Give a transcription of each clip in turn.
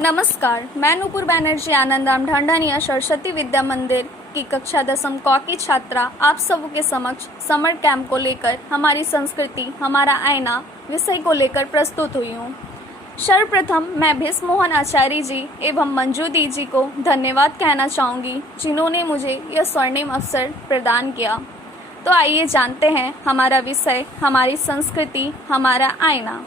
नमस्कार, मैं नूपुर बैनर्जी आनंदराम ढांढानिया सरस्वती विद्या मंदिर की कक्षा 10वीं क की छात्रा आप सबके समक्ष समर कैंप को लेकर हमारी संस्कृति हमारा आईना विषय को लेकर प्रस्तुत हुई हूँ। सर्वप्रथम मैं भीष्म मोहन आचार्य जी एवं मंजू दी जी को धन्यवाद कहना चाहूँगी, जिन्होंने मुझे यह स्वर्णिम अवसर प्रदान किया। तो आइए जानते हैं हमारा विषय, हमारी संस्कृति हमारा आईना।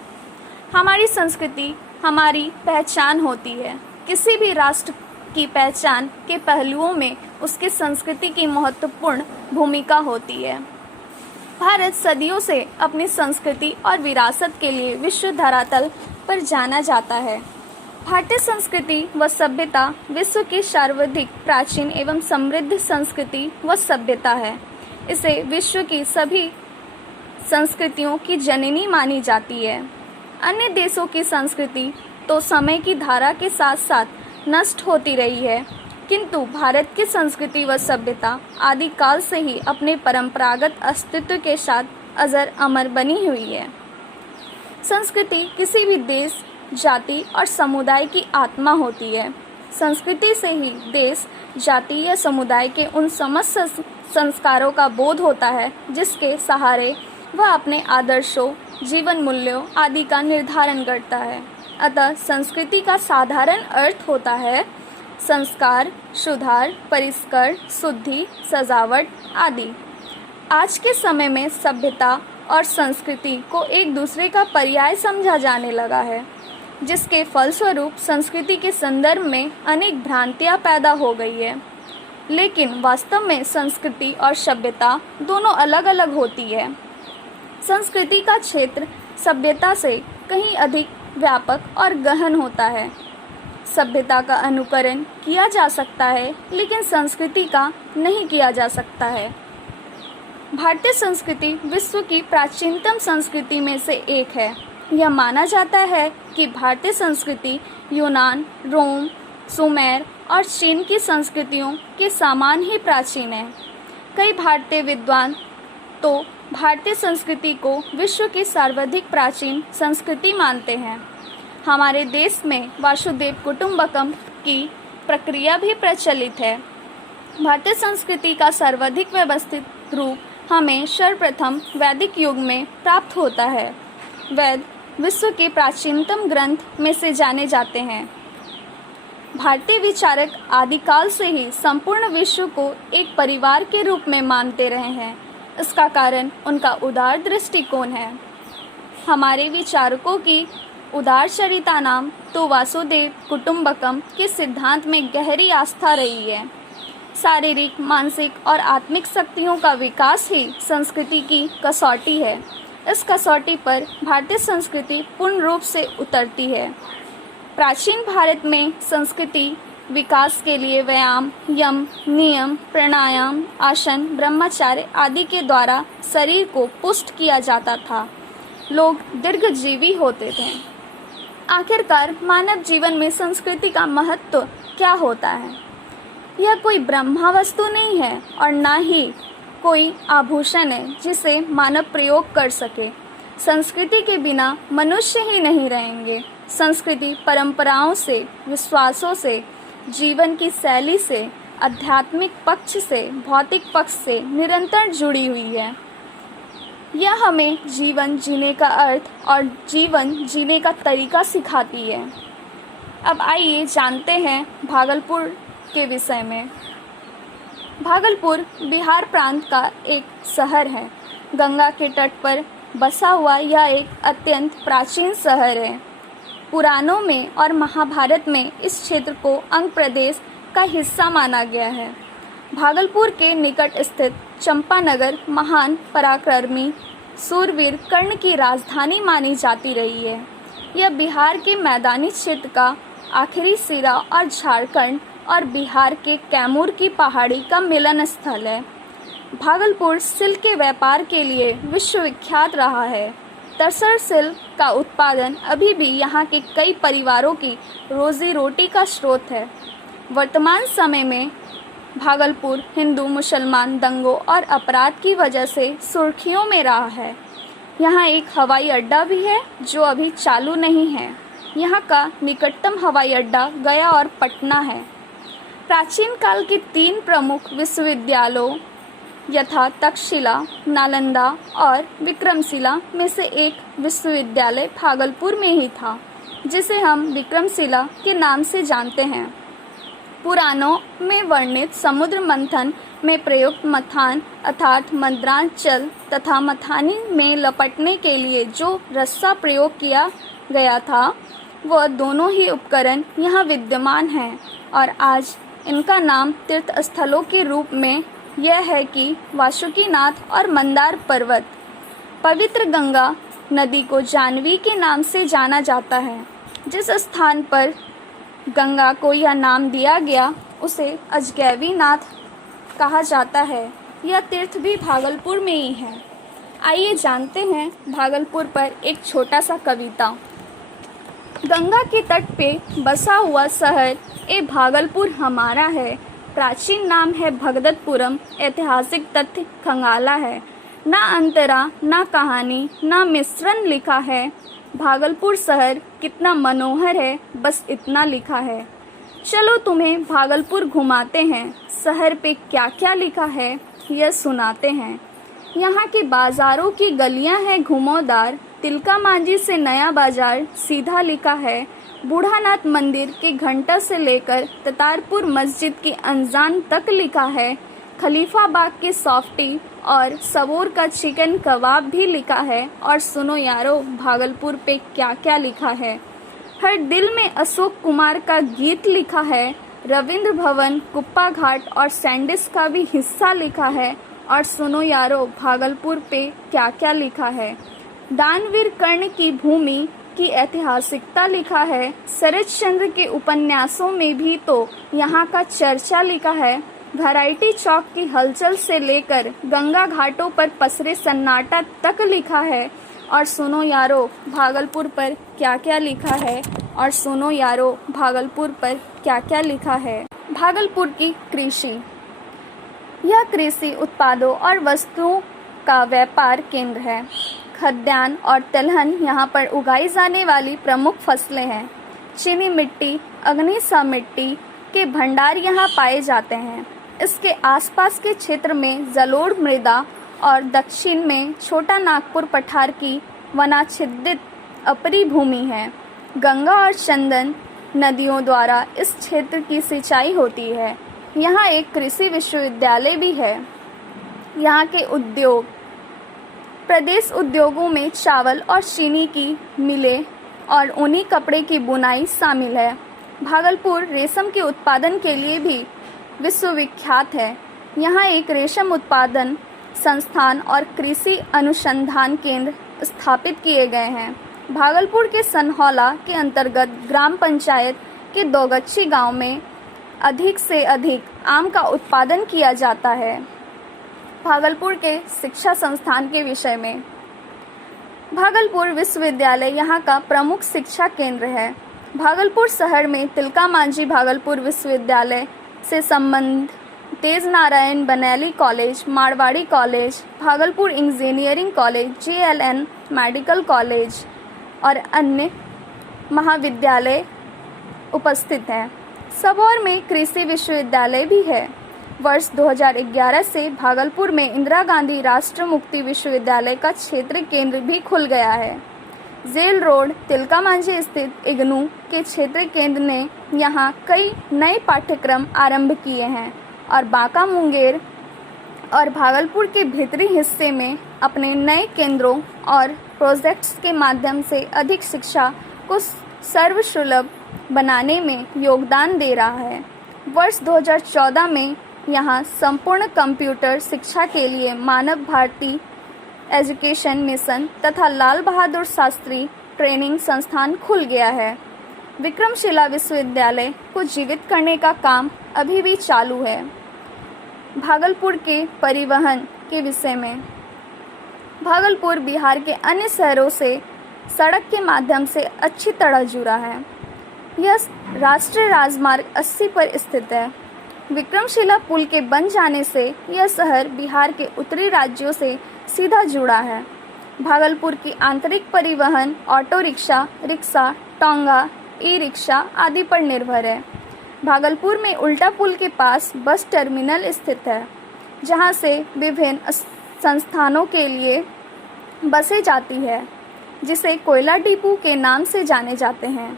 हमारी संस्कृति हमारी पहचान होती है। किसी भी राष्ट्र की पहचान के पहलुओं में उसकी संस्कृति की महत्वपूर्ण भूमिका होती है। भारत सदियों से अपनी संस्कृति और विरासत के लिए विश्व धरातल पर जाना जाता है। भारतीय संस्कृति व सभ्यता विश्व की सर्वाधिक प्राचीन एवं समृद्ध संस्कृति व सभ्यता है। इसे विश्व की सभी संस्कृतियों की जननी मानी जाती है। अन्य देशों की संस्कृति तो समय की धारा के साथ साथ नष्ट होती रही है, किंतु भारत की संस्कृति व सभ्यता आदिकाल से ही अपने परंपरागत अस्तित्व के साथ अजर अमर बनी हुई है। संस्कृति किसी भी देश, जाति और समुदाय की आत्मा होती है। संस्कृति से ही देश, जाति या समुदाय के उन समस्त संस्कारों का बोध होता है जिसके सहारे वह अपने आदर्शों, जीवन मूल्यों आदि का निर्धारण करता है। अतः संस्कृति का साधारण अर्थ होता है संस्कार, सुधार, परिष्कार, शुद्धि, सजावट आदि। आज के समय में सभ्यता और संस्कृति को एक दूसरे का पर्याय समझा जाने लगा है, जिसके फलस्वरूप संस्कृति के संदर्भ में अनेक भ्रांतियां पैदा हो गई है। लेकिन वास्तव में संस्कृति और सभ्यता दोनों अलग अलग होती है। संस्कृति का क्षेत्र सभ्यता से कहीं अधिक व्यापक और गहन होता है। सभ्यता का अनुकरण किया जा सकता है, लेकिन संस्कृति का नहीं किया जा सकता है। भारतीय संस्कृति विश्व की प्राचीनतम संस्कृति में से एक है। यह माना जाता है कि भारतीय संस्कृति यूनान, रोम, सुमेर और चीन की संस्कृतियों के समान ही प्राचीन है। कई भारतीय विद्वान तो भारतीय संस्कृति को विश्व की सर्वाधिक प्राचीन संस्कृति मानते हैं। हमारे देश में वासुदेव कुटुंबकम की प्रक्रिया भी प्रचलित है। भारतीय संस्कृति का सर्वाधिक व्यवस्थित रूप हमें सर्वप्रथम वैदिक युग में प्राप्त होता है। वेद विश्व के प्राचीनतम ग्रंथ में से जाने जाते हैं। भारतीय विचारक आदिकाल से ही संपूर्ण विश्व को एक परिवार के रूप में मानते रहे हैं। इसका कारण उनका उदार दृष्टिकोण है। हमारे विचारकों की उदारचरिता नाम तो वासुदेव कुटुंबकम के सिद्धांत में गहरी आस्था रही है। शारीरिक, मानसिक और आत्मिक शक्तियों का विकास ही संस्कृति की कसौटी है। इस कसौटी पर भारतीय संस्कृति पूर्ण रूप से उतरती है। प्राचीन भारत में संस्कृति विकास के लिए व्यायाम, यम, नियम, प्राणायाम, आसन, ब्रह्मचर्य आदि के द्वारा शरीर को पुष्ट किया जाता था। लोग दीर्घजीवी होते थे। आखिरकार मानव जीवन में संस्कृति का महत्व क्या होता है? यह कोई ब्रह्मा वस्तु नहीं है और न ही कोई आभूषण है जिसे मानव प्रयोग कर सके। संस्कृति के बिना मनुष्य ही नहीं रहेंगे। संस्कृति परंपराओं से, विश्वासों से, जीवन की शैली से, आध्यात्मिक पक्ष से, भौतिक पक्ष से निरंतर जुड़ी हुई है। यह हमें जीवन जीने का अर्थ और जीवन जीने का तरीका सिखाती है। अब आइए जानते हैं भागलपुर के विषय में। भागलपुर बिहार प्रांत का एक शहर है। गंगा के तट पर बसा हुआ यह एक अत्यंत प्राचीन शहर है। पुराणों में और महाभारत में इस क्षेत्र को अंग प्रदेश का हिस्सा माना गया है। भागलपुर के निकट स्थित चंपानगर महान पराक्रमी सूरवीर कर्ण की राजधानी मानी जाती रही है। यह बिहार के मैदानी क्षेत्र का आखिरी सिरा और झारखंड और बिहार के कैमूर की पहाड़ी का मिलन स्थल है। भागलपुर सिल्क के व्यापार के लिए विश्वविख्यात रहा है। तसर सिल्क का उत्पादन अभी भी यहाँ के कई परिवारों की रोजी रोटी का स्रोत है। वर्तमान समय में भागलपुर हिंदू मुसलमान दंगों और अपराध की वजह से सुर्खियों में रहा है। यहाँ एक हवाई अड्डा भी है जो अभी चालू नहीं है। यहाँ का निकटतम हवाई अड्डा गया और पटना है। प्राचीन काल के 3 प्रमुख विश्वविद्यालयों यथा तक्षशिला, नालंदा और विक्रमशिला में से एक विश्वविद्यालय भागलपुर में ही था, जिसे हम विक्रमशिला के नाम से जानते हैं। पुराणों में वर्णित समुद्र मंथन में प्रयुक्त मथान अर्थात मद्रांचल तथा मथानी में लपटने के लिए जो रस्सा प्रयोग किया गया था, वह दोनों ही उपकरण यहाँ विद्यमान हैं और आज इनका नाम तीर्थ स्थलों के रूप में यह है कि वासुकीनाथ और मंदार पर्वत। पवित्र गंगा नदी को जाह्नवी के नाम से जाना जाता है। जिस स्थान पर गंगा को यह नाम दिया गया उसे अजगैबीनाथ कहा जाता है। यह तीर्थ भी भागलपुर में ही है। आइए जानते हैं भागलपुर पर एक छोटा सा कविता। गंगा के तट पे बसा हुआ शहर ए भागलपुर हमारा है। प्राचीन नाम है भगदत्तपुरम, ऐतिहासिक तथ्य खंगाला है। ना अंतरा ना कहानी ना मिश्रण लिखा है। भागलपुर शहर कितना मनोहर है, बस इतना लिखा है। चलो तुम्हें भागलपुर घुमाते हैं। शहर पे क्या क्या लिखा है यह सुनाते हैं। यहाँ के बाजारों की गलियाँ हैं घुमावदार। तिलका मांझी से नया बाजार सीधा लिखा है। बूढ़ानाथ मंदिर के घंटा से लेकर ततारपुर मस्जिद के अनजान तक लिखा है। खलीफा बाग के सॉफ्टी और सबोर का चिकन कबाब भी लिखा है। और सुनो यारो भागलपुर पे क्या क्या लिखा है। हर दिल में अशोक कुमार का गीत लिखा है। रविंद्र भवन, कुप्पा घाट और सैंडिस का भी हिस्सा लिखा है। और सुनो यारो भागलपुर पे क्या क्या लिखा है। दानवीर कर्ण की भूमि की ऐतिहासिकता लिखा है। शरद चंद्र के उपन्यासों में भी तो यहाँ का चर्चा लिखा है। वैरायटी चौक की हलचल से लेकर गंगा घाटों पर पसरे सन्नाटा तक लिखा है। और सुनो यारो भागलपुर पर क्या क्या लिखा है। और सुनो यारो भागलपुर पर क्या क्या लिखा है। भागलपुर की कृषि। यह कृषि उत्पादों और वस्तुओं का व्यापार केंद्र है। खाद्यान्न और तिलहन यहाँ पर उगाई जाने वाली प्रमुख फसलें हैं। चीनी मिट्टी, अग्निसा मिट्टी के भंडार यहाँ पाए जाते हैं। इसके आसपास के क्षेत्र में जलोढ़ मृदा और दक्षिण में छोटा नागपुर पठार की वनाच्छादित अपरी भूमि है। गंगा और चंदन नदियों द्वारा इस क्षेत्र की सिंचाई होती है। यहाँ एक कृषि विश्वविद्यालय भी है। यहाँ के उद्योग। प्रदेश उद्योगों में चावल और चीनी की मिलें और ऊनी कपड़े की बुनाई शामिल है। भागलपुर रेशम के उत्पादन के लिए भी विश्वविख्यात है। यहाँ एक रेशम उत्पादन संस्थान और कृषि अनुसंधान केंद्र स्थापित किए गए हैं। भागलपुर के सनहौला के अंतर्गत ग्राम पंचायत के दोगच्छी गांव में अधिक से अधिक आम का उत्पादन किया जाता है। भागलपुर के शिक्षा संस्थान के विषय में। भागलपुर विश्वविद्यालय यहाँ का प्रमुख शिक्षा केंद्र है। भागलपुर शहर में तिलका मांझी भागलपुर विश्वविद्यालय से संबंध तेज नारायण बनेली college, Marwari college, Bhagalpur engineering college, JLN medical college और अन्य महाविद्यालय उपस्थित हैं। सबौर में कृषि विश्वविद्यालय भी है। वर्ष 2011 से भागलपुर में इंदिरा गांधी राष्ट्र मुक्ति विश्वविद्यालय का क्षेत्र केंद्र भी खुल गया है। जेल रोड तिलका मांझी स्थित इग्नू के क्षेत्र केंद्र ने यहाँ कई नए पाठ्यक्रम आरंभ किए हैं और बांका, मुंगेर और भागलपुर के भीतरी हिस्से में अपने नए केंद्रों और प्रोजेक्ट्स के माध्यम से अधिक शिक्षा को सर्वसुलभ बनाने में योगदान दे रहा है। वर्ष 2014 में यहाँ संपूर्ण कंप्यूटर शिक्षा के लिए मानव भारती एजुकेशन मिशन तथा लाल बहादुर शास्त्री ट्रेनिंग संस्थान खुल गया है। विक्रमशिला विश्वविद्यालय को जीवित करने का काम अभी भी चालू है। भागलपुर के परिवहन के विषय में। भागलपुर बिहार के अन्य शहरों से सड़क के माध्यम से अच्छी तरह जुड़ा है। यह राष्ट्रीय राजमार्ग 80 पर स्थित है। विक्रमशिला पुल के बन जाने से यह शहर बिहार के उत्तरी राज्यों से सीधा जुड़ा है। भागलपुर की आंतरिक परिवहन auto rickshaw, tonga, e rickshaw आदि पर निर्भर है। भागलपुर में उल्टा पुल के पास बस टर्मिनल स्थित है, जहां से विभिन्न संस्थानों के लिए बसें जाती है, जिसे कोयला डिपो के नाम से जाने जाते हैं।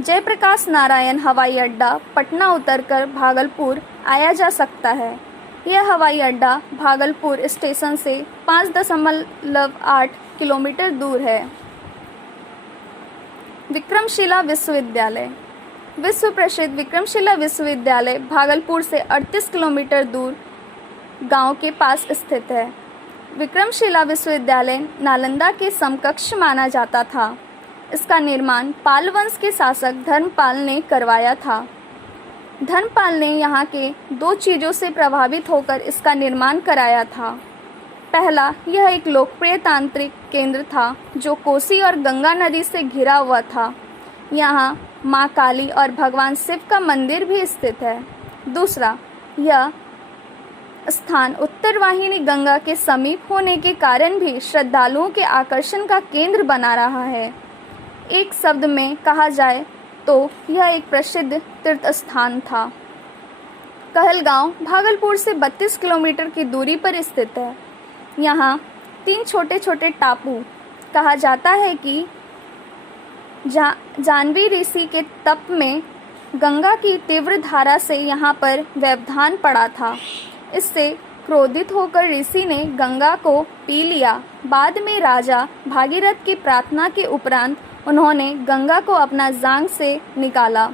जयप्रकाश नारायण हवाई अड्डा पटना उतरकर भागलपुर आया जा सकता है। यह हवाई अड्डा भागलपुर स्टेशन से 5.8 किलोमीटर दूर है। विक्रमशिला विश्वविद्यालय। विश्व प्रसिद्ध विक्रमशिला विश्वविद्यालय भागलपुर से 38 किलोमीटर दूर गांव के पास स्थित है। विक्रमशिला विश्वविद्यालय नालंदा के समकक्ष माना जाता था। इसका निर्माण पाल वंश के शासक धर्मपाल ने करवाया था। धर्मपाल ने यहाँ के 2 चीज़ों से प्रभावित होकर इसका निर्माण कराया था। पहला, यह एक लोकप्रिय तांत्रिक केंद्र था जो कोसी और गंगा नदी से घिरा हुआ था। यहाँ माँ काली और भगवान शिव का मंदिर भी स्थित है। दूसरा, यह स्थान उत्तरवाहिनी गंगा के समीप होने के कारण भी श्रद्धालुओं के आकर्षण का केंद्र बना रहा है। एक शब्द में कहा जाए तो यह एक प्रसिद्ध तीर्थ स्थान था। कहलगांव भागलपुर से 32 किलोमीटर की दूरी पर स्थित है। यहाँ 3 छोटे छोटे टापू। कहा जाता है कि जानवी ऋषि के तप में गंगा की तीव्र धारा से यहाँ पर व्यवधान पड़ा था। इससे क्रोधित होकर ऋषि ने गंगा को पी लिया। बाद में राजा भागीरथ की प्रार्थना के उपरांत उन्होंने गंगा को अपना जांघ से निकाला।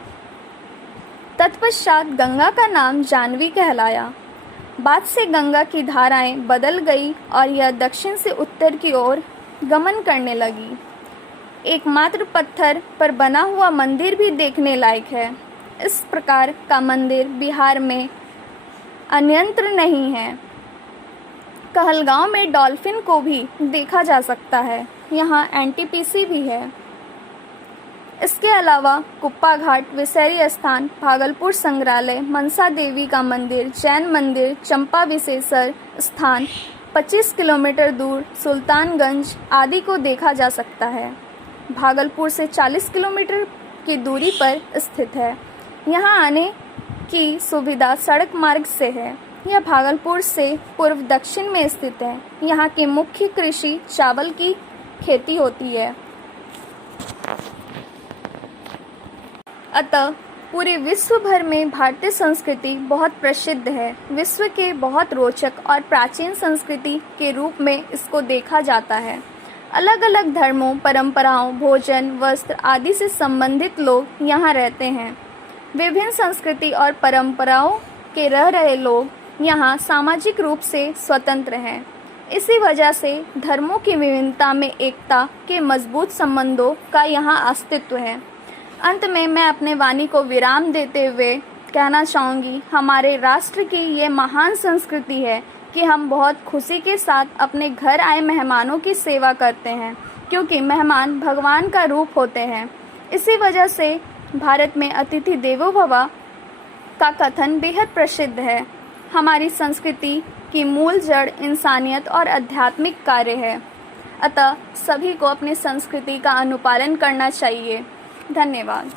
तत्पश्चात गंगा का नाम जानवी कहलाया। बाद से गंगा की धाराएं बदल गई और यह दक्षिण से उत्तर की ओर गमन करने लगी। एकमात्र पत्थर पर बना हुआ मंदिर भी देखने लायक है। इस प्रकार का मंदिर बिहार में अन्यत्र नहीं है। कहलगांव में डॉल्फिन को भी देखा जा सकता है। यहाँ एनटीपीसी भी है। इसके अलावा कुप्पा घाट, विषैरी स्थान, भागलपुर संग्रहालय, मनसा देवी का मंदिर, जैन मंदिर, चंपा विशेषर स्थान 25 किलोमीटर दूर सुल्तानगंज आदि को देखा जा सकता है। भागलपुर से 40 किलोमीटर की दूरी पर स्थित है। यहाँ आने की सुविधा सड़क मार्ग से है। यह भागलपुर से पूर्व दक्षिण में स्थित है। यहाँ की मुख्य कृषि चावल की खेती होती है। अतः पूरे विश्व भर में भारतीय संस्कृति बहुत प्रसिद्ध है। विश्व के बहुत रोचक और प्राचीन संस्कृति के रूप में इसको देखा जाता है। अलग अलग धर्मों, परंपराओं, भोजन, वस्त्र आदि से संबंधित लोग यहाँ रहते हैं। विभिन्न संस्कृति और परंपराओं के रह रहे लोग यहाँ सामाजिक रूप से स्वतंत्र हैं। इसी वजह से धर्मों की विभिन्नता में एकता के मजबूत संबंधों का यहाँ अस्तित्व है। अंत में मैं अपने वाणी को विराम देते हुए कहना चाहूँगी, हमारे राष्ट्र की ये महान संस्कृति है कि हम बहुत खुशी के साथ अपने घर आए मेहमानों की सेवा करते हैं, क्योंकि मेहमान भगवान का रूप होते हैं। इसी वजह से भारत में अतिथि देवो भव का कथन बेहद प्रसिद्ध है। हमारी संस्कृति की मूल जड़ इंसानियत और आध्यात्मिक कार्य है। अतः सभी को अपनी संस्कृति का अनुपालन करना चाहिए। धन्यवाद।